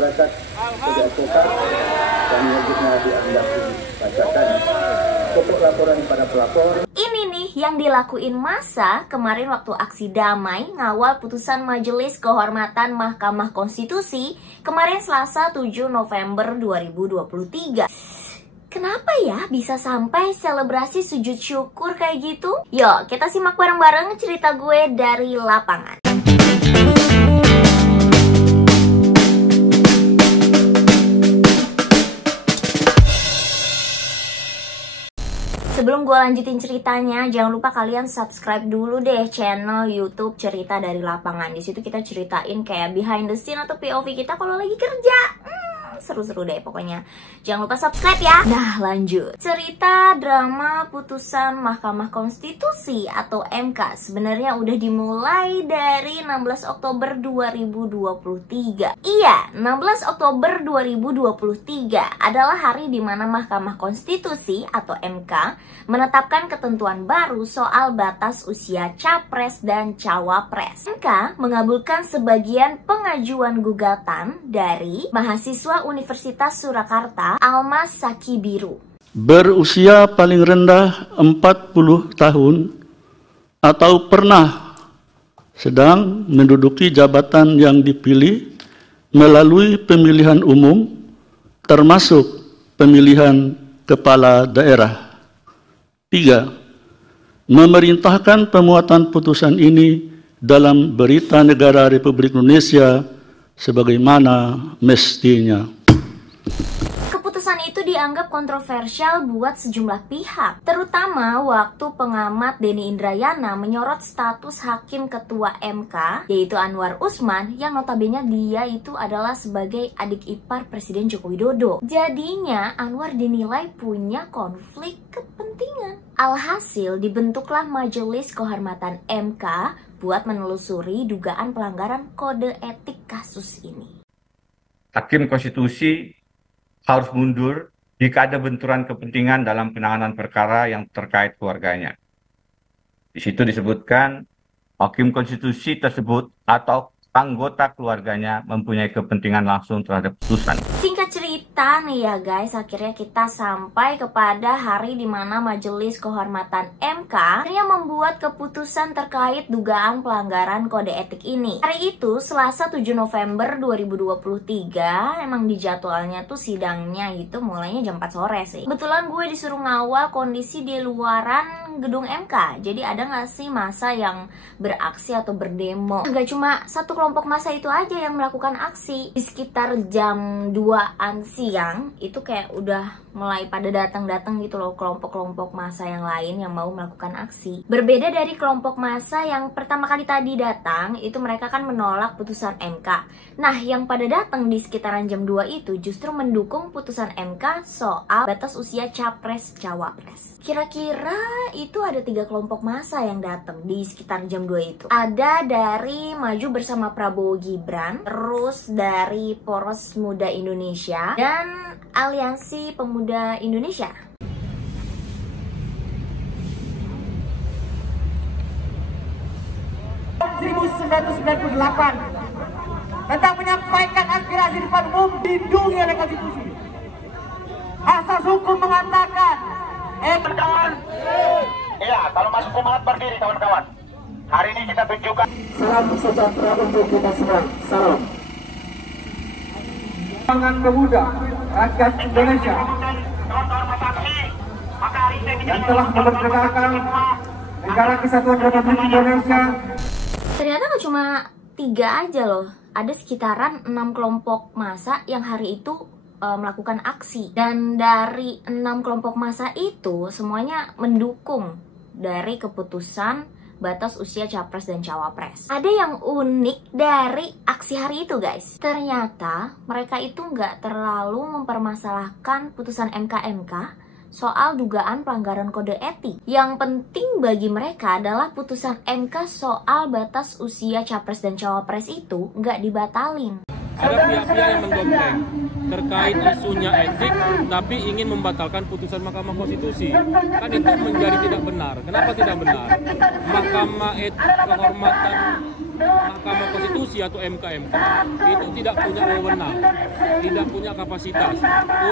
masyarakat tidak suka dan selanjutnya dianggap dibacakan. Pokok laporan pada pelapor. Ini nih yang dilakuin massa kemarin waktu aksi damai ngawal putusan Majelis Kehormatan Mahkamah Konstitusi kemarin Selasa 7 November 2023. Kenapa ya bisa sampai selebrasi sujud syukur kayak gitu? Yuk kita simak bareng-bareng cerita gue dari lapangan. Sebelum gue lanjutin ceritanya, jangan lupa kalian subscribe dulu deh channel YouTube Cerita dari Lapangan. Di situ kita ceritain kayak behind the scene atau POV kita kalau lagi kerja. Seru-seru deh pokoknya. Jangan lupa subscribe ya. Nah lanjut. Cerita drama putusan Mahkamah Konstitusi atau MK sebenarnya udah dimulai dari 16 Oktober 2023. Iya, 16 Oktober 2023 adalah hari di mana Mahkamah Konstitusi atau MK menetapkan ketentuan baru soal batas usia capres dan cawapres. MK mengabulkan sebagian pengajuan gugatan dari mahasiswa Universitas Surakarta Almas Saki Biru. Berusia paling rendah 40 tahun atau pernah sedang menduduki jabatan yang dipilih melalui pemilihan umum termasuk pemilihan kepala daerah. 3. Memerintahkan pemuatan putusan ini dalam Berita Negara Republik Indonesia sebagaimana mestinya. Keputusan itu dianggap kontroversial buat sejumlah pihak, terutama waktu pengamat Denny Indrayana menyorot status hakim ketua MK, yaitu Anwar Usman, yang notabene dia itu adalah sebagai adik ipar Presiden Joko Widodo. Jadinya Anwar dinilai punya konflik kepentingan. Alhasil dibentuklah Majelis Kehormatan MK buat menelusuri dugaan pelanggaran kode etik kasus ini. Hakim konstitusi harus mundur jika ada benturan kepentingan dalam penanganan perkara yang terkait keluarganya. Di situ disebutkan hakim konstitusi tersebut atau anggota keluarganya mempunyai kepentingan langsung terhadap putusan. Singkat cerita nih ya guys, akhirnya kita sampai kepada hari dimana Majelis Kehormatan MK akhirnya membuat keputusan terkait dugaan pelanggaran kode etik ini. Hari itu Selasa 7 November 2023, emang di jadwalnya tuh sidangnya itu mulainya jam 4 sore sih. Kebetulan gue disuruh ngawal kondisi di luaran gedung MK. Jadi ada gak sih massa yang beraksi atau berdemo? Gak cuma satu kelompok massa itu aja yang melakukan aksi. Di sekitar jam 2-an siang itu kayak udah mulai pada datang-datang gitu loh kelompok-kelompok massa yang lain yang mau melakukan aksi. Berbeda dari kelompok massa yang pertama kali tadi datang, itu mereka kan menolak putusan MK. Nah, yang pada datang di sekitaran jam 2 itu justru mendukung putusan MK soal batas usia capres cawapres. Kira-kira itu ada 3 kelompok massa yang datang di sekitar jam 2 itu. Ada dari Maju Bersama Prabowo Gibran, terus dari Poros Muda Indonesia, dan Aliansi Pemuda Indonesia. Tentang menyampaikan aspirasi di depan umum dilindungi oleh konstitusi. Asas hukum mengatakan kawan. Iya, kalau masuk semangat berdiri kawan-kawan. Hari ini kita tunjukkan. Salam sejahtera untuk kita semua. Salam. Perjuangan pemuda rakyat Indonesia yang telah memerdekakan negara kesatuan Republik Indonesia. Ternyata gak cuma 3 aja loh, ada sekitaran 6 kelompok massa yang hari itu melakukan aksi. Dan dari 6 kelompok massa itu semuanya mendukung dari keputusan batas usia capres dan cawapres. Ada yang unik dari aksi hari itu guys. Ternyata mereka itu nggak terlalu mempermasalahkan putusan MK soal dugaan pelanggaran kode etik. Yang penting bagi mereka adalah putusan MK soal batas usia capres dan cawapres itu nggak dibatalin. Ada pihak-pihak yang menggembleng terkait isunya etik, tapi ingin membatalkan putusan Mahkamah Konstitusi. Kan itu menjadi tidak benar. Kenapa tidak benar? Mahkamah Kehormatan Mahkamah Konstitusi atau MK itu tidak punya wewenang, tidak punya kapasitas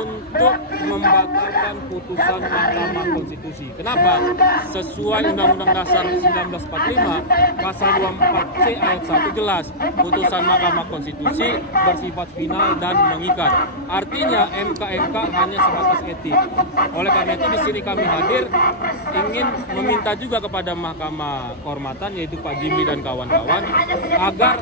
untuk membatalkan putusan Mahkamah Konstitusi. Kenapa? Sesuai Undang-Undang Dasar 1945 pasal 24C ayat 1 jelas, putusan Mahkamah Konstitusi bersifat final dan mengikat. Artinya MK hanya sebatas etik. Oleh karena itu di sini kami hadir ingin meminta juga kepada Mahkamah Kehormatan yaitu Pak Jimli dan kawan-kawan agar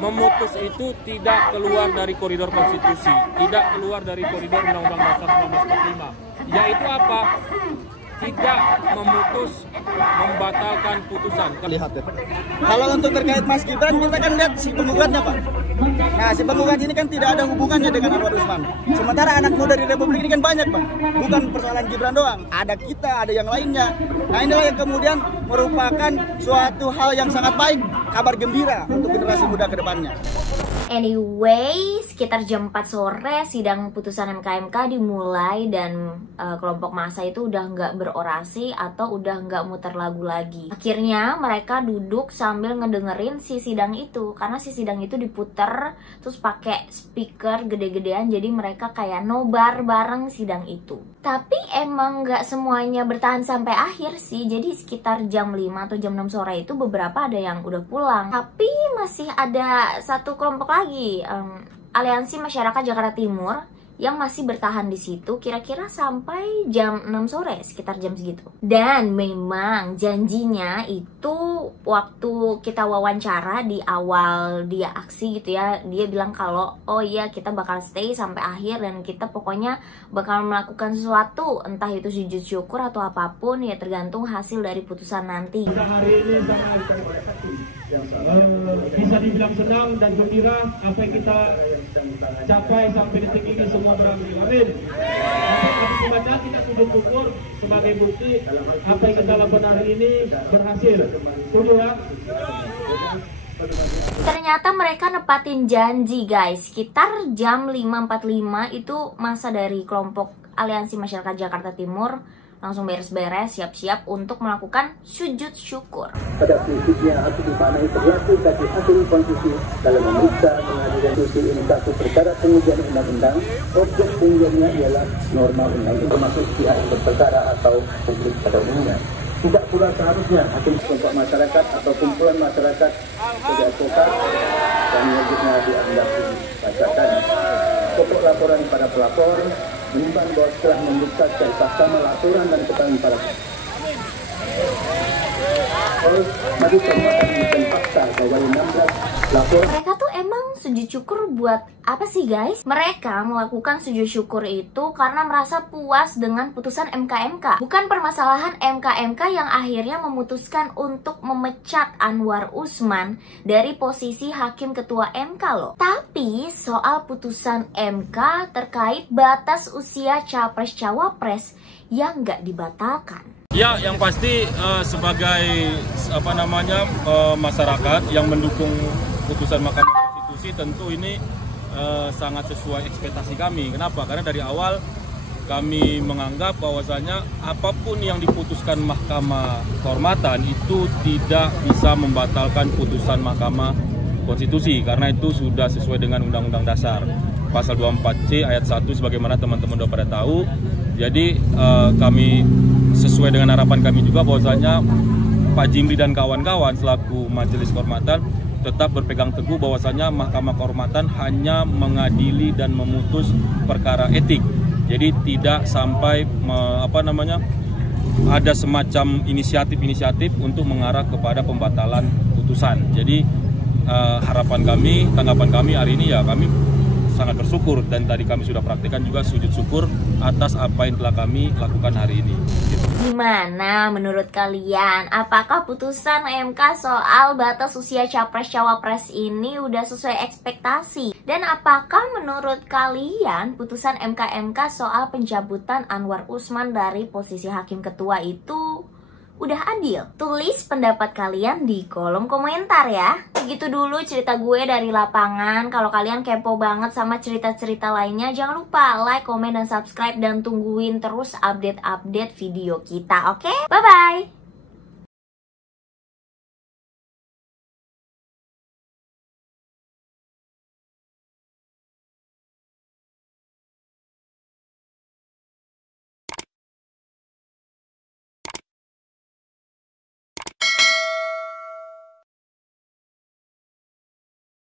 memutus itu tidak keluar dari koridor konstitusi, tidak keluar dari koridor Undang-Undang Dasar 1945. Yaitu apa? Tidak memutus, membatalkan putusan. Lihat ya. Kalau untuk terkait Mas Gibran, kita kan lihat si penggugatnya, Pak. Nah, si penggugat ini kan tidak ada hubungannya dengan Anwar Usman. Sementara anak muda di Republik ini kan banyak, Pak. Bukan persoalan Gibran doang. Ada kita, ada yang lainnya. Nah, inilah yang kemudian merupakan suatu hal yang sangat baik, kabar gembira untuk generasi muda ke depannya. Anyway, sekitar jam 4 sore sidang putusan MK dimulai dan kelompok massa itu udah nggak berorasi atau udah nggak muter lagu lagi. Akhirnya mereka duduk sambil ngedengerin si sidang itu, karena si sidang itu diputer terus pakai speaker gede-gedean, jadi mereka kayak nobar bareng sidang itu. Tapi emang nggak semuanya bertahan sampai akhir sih, jadi sekitar jam 5 atau jam 6 sore itu beberapa ada yang udah pulang. Tapi masih ada satu kelompok lagi, Aliansi Masyarakat Jakarta Timur, yang masih bertahan di situ kira-kira sampai jam 6 sore, sekitar jam segitu. Dan memang janjinya itu waktu kita wawancara di awal dia aksi gitu ya, dia bilang kalau oh iya kita bakal stay sampai akhir dan kita pokoknya bakal melakukan sesuatu, entah itu sujud syukur atau apapun ya, tergantung hasil dari putusan nanti. Hari ini bisa dibilang senang dan gembira apa yang kita capai sampai detik ini, semua berhasil. Amin. Tapi baca kita sujud syukur sebagai bukti apa yang kita lakukan hari ini berhasil. Setuju ya? Ternyata mereka nepatin janji guys. Sekitar jam 5.45 itu masa dari kelompok Aliansi Masyarakat Jakarta Timur langsung beres-beres, siap-siap untuk melakukan sujud syukur. Pada prinsipnya harus dimaknai berlaku bagi hakim konstitusi dalam memeriksa pengadilan konstitusi ini satu perkara pengujian undang-undang. Objek pengujiannya ialah norma undang-undang termasuk pihak yang berperkara atau publik pada umumnya. Tidak pula seharusnya hakim kelompok masyarakat atau kumpulan masyarakat sebagai advokat dan selanjutnya dianggap dibacakan. Pokok laporan pada pelapor menimbang bahwa setelah membuktikan fakta laporan dan keterangan para bagi penguatan dan fakta bahwa 16 laporan. Mereka tuh emang sujud syukur buat apa sih guys? Mereka melakukan sujud syukur itu karena merasa puas dengan putusan MK. Bukan permasalahan MK yang akhirnya memutuskan untuk memecat Anwar Usman dari posisi hakim ketua MK loh. Tapi soal putusan MK terkait batas usia capres-cawapres yang nggak dibatalkan. Ya, yang pasti sebagai masyarakat yang mendukung putusan Mahkamah Konstitusi tentu ini sangat sesuai ekspektasi kami. Kenapa? Karena dari awal kami menganggap bahwasanya apapun yang diputuskan Mahkamah Kehormatan itu tidak bisa membatalkan putusan Mahkamah Konstitusi, karena itu sudah sesuai dengan Undang-Undang Dasar pasal 24C ayat 1 sebagaimana teman-teman sudah pada tahu. Jadi kami sesuai dengan harapan kami juga bahwasanya Pak Jimli dan kawan-kawan selaku Majelis Kehormatan tetap berpegang teguh bahwasanya Mahkamah Kehormatan hanya mengadili dan memutus perkara etik. Jadi tidak sampai ada semacam inisiatif untuk mengarah kepada pembatalan putusan. Jadi harapan kami, tanggapan kami hari ini ya kami sangat bersyukur, dan tadi kami sudah praktikkan juga sujud syukur atas apa yang telah kami lakukan hari ini. Gimana menurut kalian? Apakah putusan MK soal batas usia capres-cawapres ini udah sesuai ekspektasi? Dan apakah menurut kalian putusan MK soal pencabutan Anwar Usman dari posisi hakim ketua itu udah adil? Tulis pendapat kalian di kolom komentar ya. Begitu dulu cerita gue dari lapangan. Kalau kalian kepo banget sama cerita-cerita lainnya, jangan lupa like, komen, dan subscribe, dan tungguin terus update-update video kita, oke? Bye-bye!